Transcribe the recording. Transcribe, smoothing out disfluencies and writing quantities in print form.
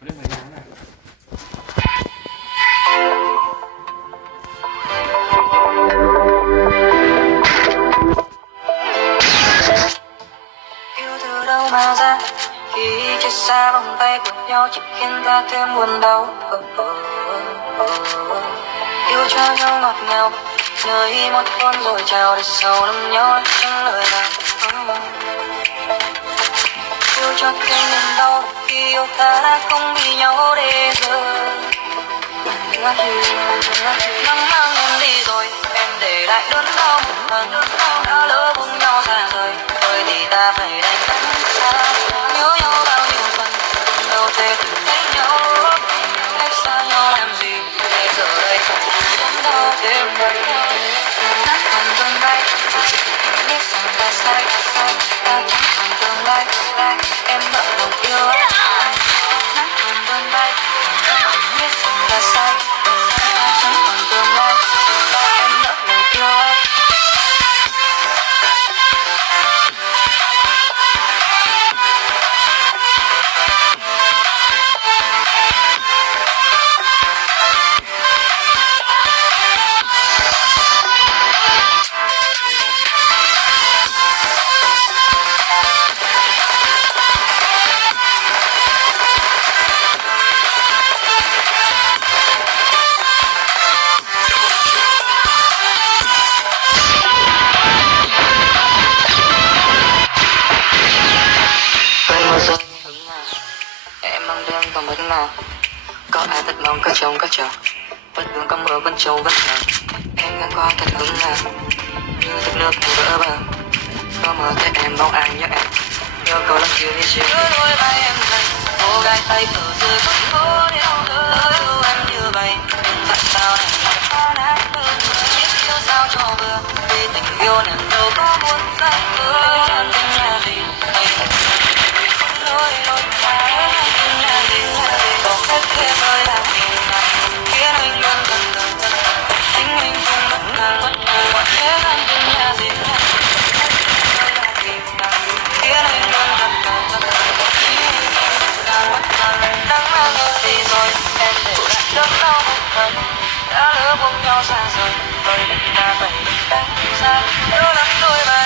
Lên thời gian này. Yêu từ đâu mà ra khi chia xa vòng tay của nhau chỉ khiến ta thêm buồn đau. Yêu cho nhau ngọt ngào nơi một hôn rồi chào để sau nắm nhau chẳng lời nào. Yêu cho thêm niềm đau khi yêu ta đã không vì nhau để giờ. Nắng mang em đi rồi em để lại đớn đau một lần, đã lỡ buông nhau xa rời rồi thì ta phải đành cách xa. Nhớ nhau bao nhiêu phần đâu thể tìm thấy nhau, cách xa nhau làm gì để giờ đây đớn đau thêm đây. Nắng còn vươn vai biết rằng ta sai, ta chẳng còn tương lai, em vẫn luôn yêu anh. Nắng còn vươn vai biết rằng ta sai, ta chẳng còn tương lai, em vẫn luôn yêu anh. Quên mưa rơi hứng nào em mang đêm còn bất nào, có ai thật lòng có trông có chờ, vẫn đường có mưa vẫn trâu vẫn chờ. Em ngang qua thật hứng nào như thức nước vỡ bờ, có mơ thấy em bóng anh nhớ em, nhớ câu lắm chiều đi chiều nhớ đôi vai em này cô gái tay cờ rơi con phố đeo lỡ yêu em như vậy nhưng tại sao em lại phá nát hơn biết yêu sao cho vừa vì tình yêu nàng đâu có buồn say mưa em tình nhà gì hay thật lối lối ta tình nhà gì có cách thế mới làm gì khiến anh luôn dần dần dần chính anh không bất ngờ mọi thế gian tình nhà gì mới làm gì khiến anh luôn dần dần dần chính anh không bất ngờ nắng mang em đi rồi em để lại đớn đau một phần đã lỡ buông nhau xa rời rồi mình ta phải cách xa nhớ lắm đôi mà